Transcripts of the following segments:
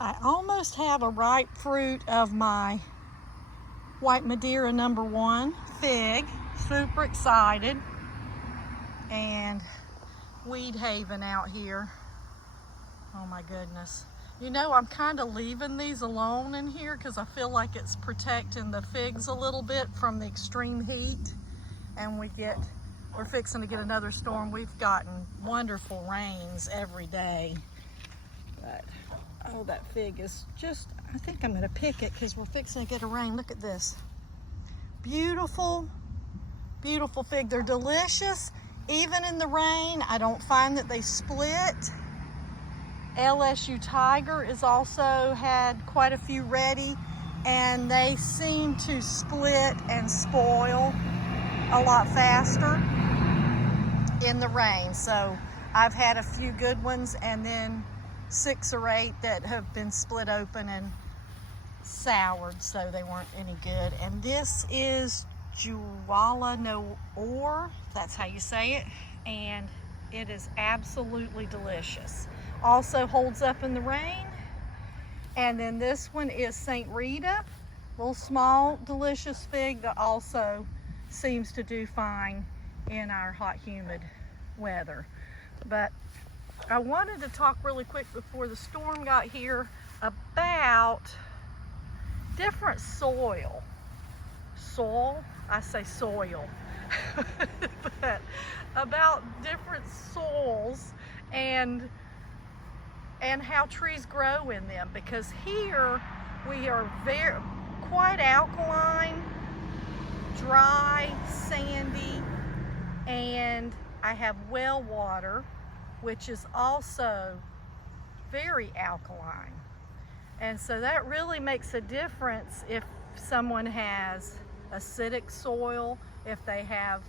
I almost have a ripe fruit of my White Madeira #1 fig. Super excited. And Weed Haven out here. Oh my goodness. You know, I'm kind of leaving these alone in here because I feel like it's protecting the figs a little bit from the extreme heat. And we're fixing to get another storm. We've gotten wonderful rains every day. But, oh, that fig is just, I think I'm gonna pick it because we're fixing to get a rain. Look at this. Beautiful, beautiful fig. They're delicious. Even in the rain, I don't find that they split. LSU Tiger has also had quite a few ready, and they seem to split and spoil a lot faster in the rain. So I've had a few good ones, and then 6 or 8 that have been split open and soured, so they weren't any good. And this is Juala no Or, that's how you say it, and it is absolutely delicious. Also holds up in the rain. And then this one is St. Rita, little small delicious fig that also seems to do fine in our hot humid weather. But I wanted to talk really quick before the storm got here about different soil. I say soil. But about different soils and how trees grow in them, because here we are quite alkaline, dry, sandy, and I have well water, which is also very alkaline. And so that really makes a difference if someone has acidic soil, if they have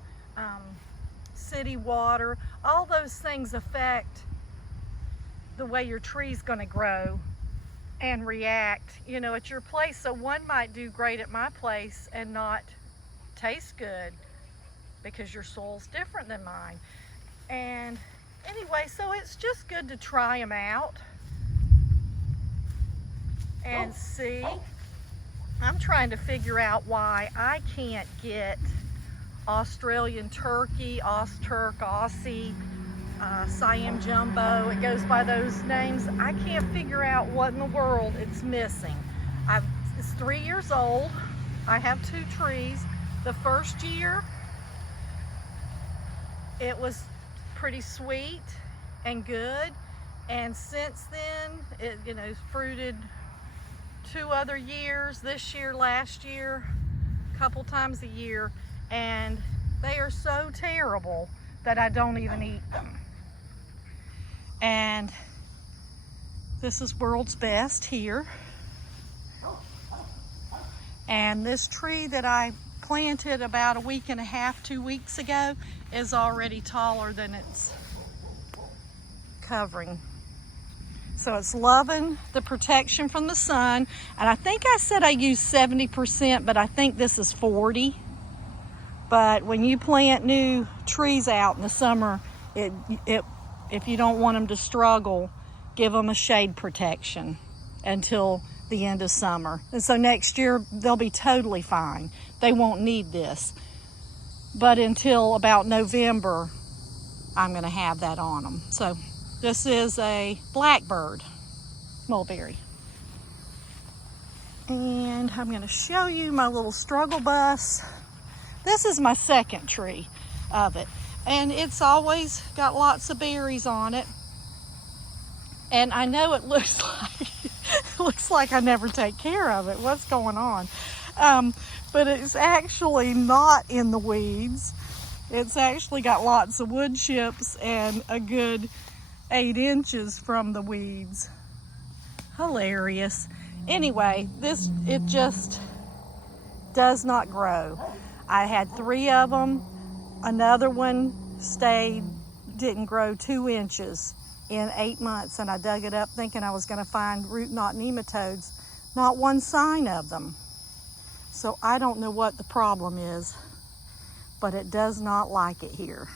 city water. All those things affect the way your tree's going to grow and react, you know, at your place. So one might do great at my place and not taste good because your soil's different than mine. And anyway, so it's just good to try them out and see. I'm trying to figure out why I can't get Australian turkey, Austurk, Aussie, Siam Jumbo. It goes by those names. I can't figure out what in the world it's missing. It's 3 years old. I have 2 trees. The first year, it was pretty sweet and good. And since then, it, you know, fruited 2 other years, this year, last year, a couple times a year, and they are so terrible that I don't even eat them. And this is World's Best here. And this tree that I planted about a week and a half, 2 weeks ago, is already taller than its covering. So it's loving the protection from the sun. And I think I said I used 70%, but I think this is 40. But when you plant new trees out in the summer, if you don't want them to struggle, give them a shade protection until the end of summer. And so next year, they'll be totally fine. They won't need this. But until about November, I'm gonna have that on them. So this is a blackbird mulberry. And I'm gonna show you my little struggle bus. This is my second tree of it. And it's always got lots of berries on it. And I know it looks like I never take care of it. What's going on? But it's actually not in the weeds. It's actually got lots of wood chips and a good 8 inches from the weeds. Hilarious. Anyway, it just does not grow. I had 3 of them. Another one didn't grow 2 inches in 8 months, and I dug it up thinking I was going to find root knot nematodes. Not one sign of them. So I don't know what the problem is, but it does not like it here.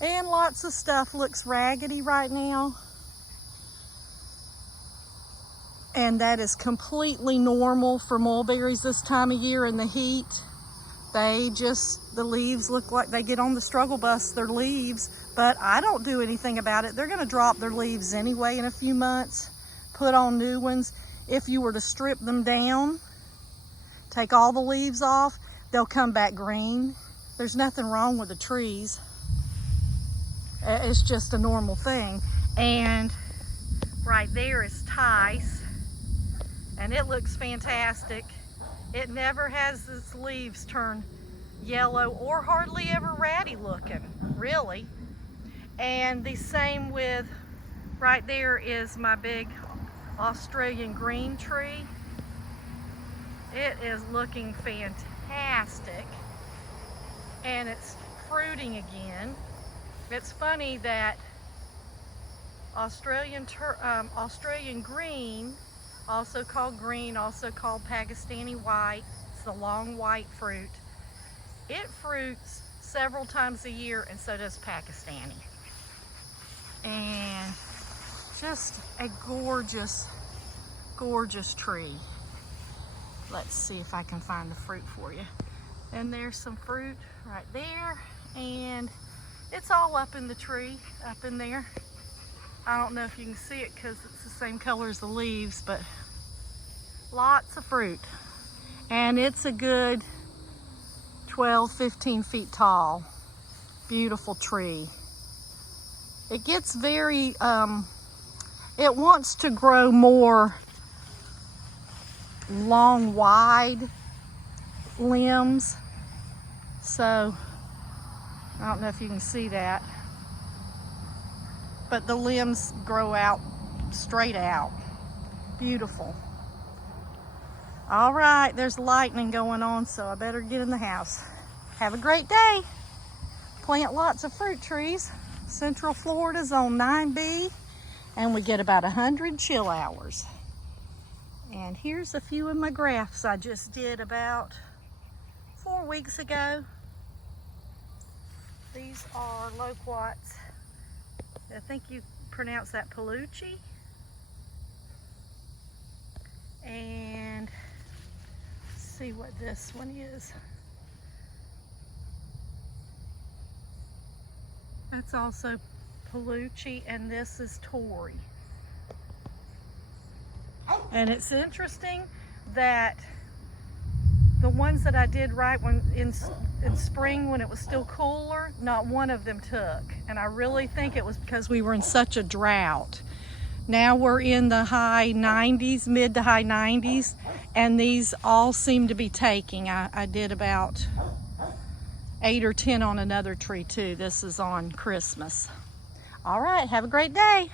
And lots of stuff looks raggedy right now. And that is completely normal for mulberries this time of year in the heat. The leaves look like they get on the struggle bus, their leaves, but I don't do anything about it. They're gonna drop their leaves anyway in a few months, put on new ones. If you were to strip them down, take all the leaves off, they'll come back green. There's nothing wrong with the trees. It's just a normal thing. And right there is Tice, and it looks fantastic. It never has its leaves turn yellow or hardly ever ratty looking, really. And the same with, right there is my big Australian green tree. It is looking fantastic, and it's fruiting again. It's funny that Australian green, also called Pakistani white, it's the long white fruit. It fruits several times a year, and so does Pakistani. And just a gorgeous, gorgeous tree. Let's see if I can find the fruit for you. And there's some fruit right there, and it's all up in the tree, up in there. I don't know if you can see it because it's the same color as the leaves, but lots of fruit. And it's a good 12, 15 feet tall. Beautiful tree. It gets very, it wants to grow more long, wide limbs. So, I don't know if you can see that, but the limbs grow out, straight out. Beautiful. All right, there's lightning going on, so I better get in the house. Have a great day. Plant lots of fruit trees. Central Florida's on 9B, and we get about 100 chill hours. And here's a few of my grafts I just did about 4 weeks ago. These are loquats. I think you pronounce that Palucci. And let's see what this one is. That's also Palucci, and this is Tory. And it's interesting that the ones that I did right when in spring when it was still cooler, not one of them took. And I really think it was because we were in such a drought. Now we're in the high 90s, mid to high 90s, and these all seem to be taking. I did about 8 or 10 on another tree too. This is on Christmas. All right, have a great day.